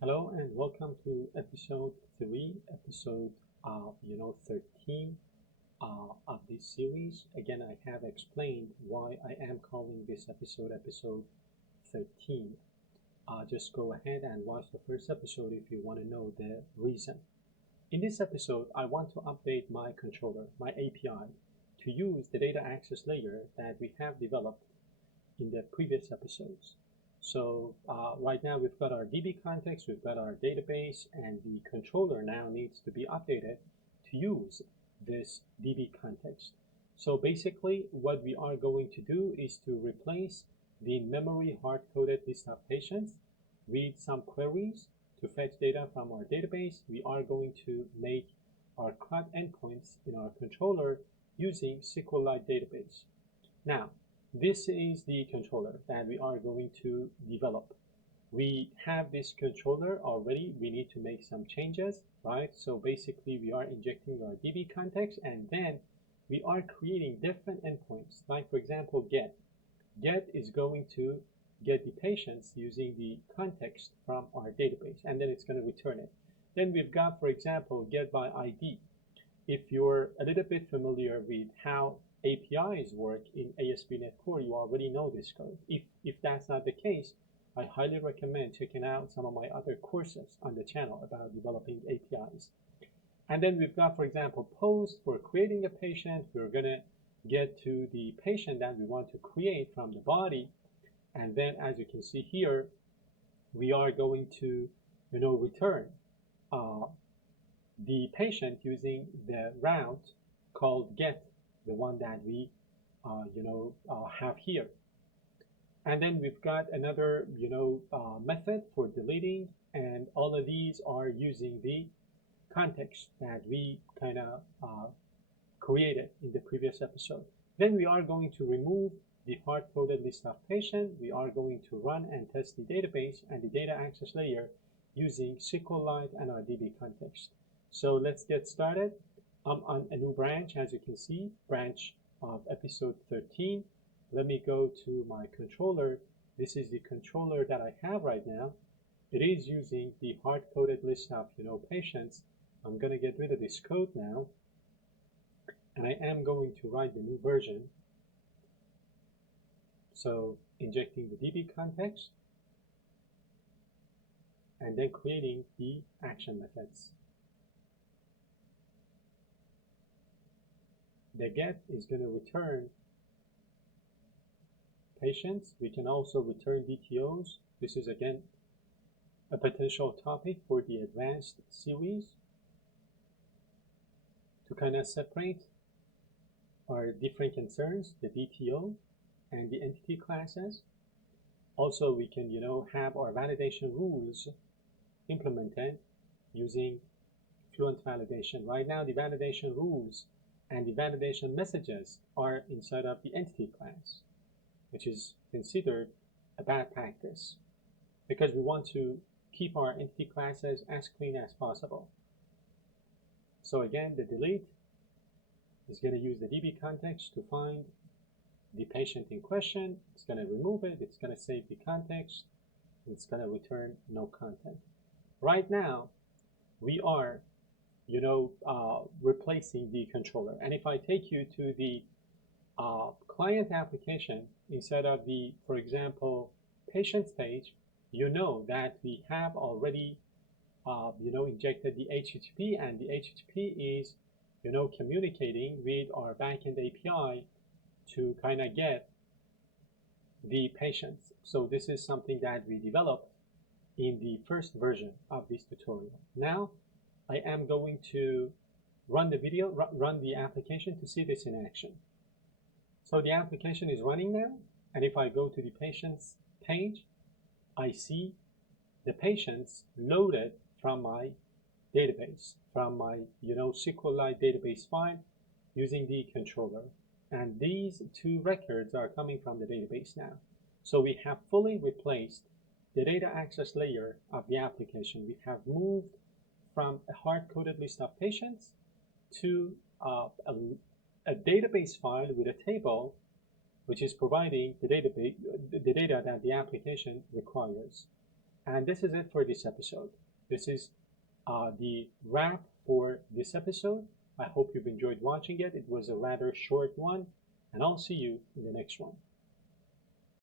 Hello and welcome to episode 3, episode 13 of this series. Again, I have explained why I am calling this episode 13. Just go ahead and watch the first episode if you want to know the reason. In this episode, I want to update my controller, my API, to use the data access layer that we have developed in the previous episodes. So right now we've got our DbContext, we've got our database, and the controller now needs to be updated to use this DbContext. So basically what we are going to do is to replace the memory hard-coded list of patients with some queries to fetch data from our database. We are going to make our CRUD endpoints in our controller using SQLite database. Now, this is the controller that we are going to develop. We have this controller already. We need to make some changes, right? So basically we are injecting our DbContext, and then we are creating different endpoints. Like for example, get. Get is going to get the patients using the context from our database, and then it's going to return it. Then we've got, for example, get by ID. If you're a little bit familiar with how APIs work in ASP.NET Core, you already know this code. If that's not the case, I highly recommend checking out some of my other courses on the channel about developing APIs. And then we've got, for example, post for creating a patient. We're going to get to the patient that we want to create from the body. And then as you can see here, we are going to return the patient using the route called get, the one that we have here. And then we've got another method for deleting, and all of these are using the context that we kind of created in the previous episode. Then we are going to remove the hard-coded list of patients. We are going to run and test the database and the data access layer using SQLite and our DbContext. So let's get started. I'm on a new branch, as you can see, branch of episode 13. Let me go to my controller. This is the controller that I have right now. It is using the hard-coded list of patients. I'm going to get rid of this code now, and I am going to write the new version. So injecting the DbContext, and then creating the action methods. The get is going to return patients. We can also return DTOs. This is again a potential topic for the advanced series to kind of separate our different concerns, the DTO and the entity classes. Also, we can have our validation rules implemented using Fluent validation. Right now, the validation rules and the validation messages are inside of the entity class, which is considered a bad practice because we want to keep our entity classes as clean as possible. So again, the delete is going to use the DbContext to find the patient in question. It's going to remove it. It's going to save the context. It's going to return no content. Right now, we are replacing the controller. And if I take you to the client application instead of the, for example, patients page, you know that we have already, injected the HTTP, and the HTTP is, communicating with our backend API to kind of get the patients. So this is something that we developed in the first version of this tutorial. Now, I am going to run the video, run the application to see this in action. So the application is running now, and if I go to the patients page, I see the patients loaded from my database, from my SQLite database file using the controller. And these two records are coming from the database now. So we have fully replaced the data access layer of the application. We have moved from a hard-coded list of patients to a database file with a table which is providing the data that the application requires. And this is it for this episode. This is the wrap for this episode. I hope you've enjoyed watching it. It was a rather short one, and I'll see you in the next one.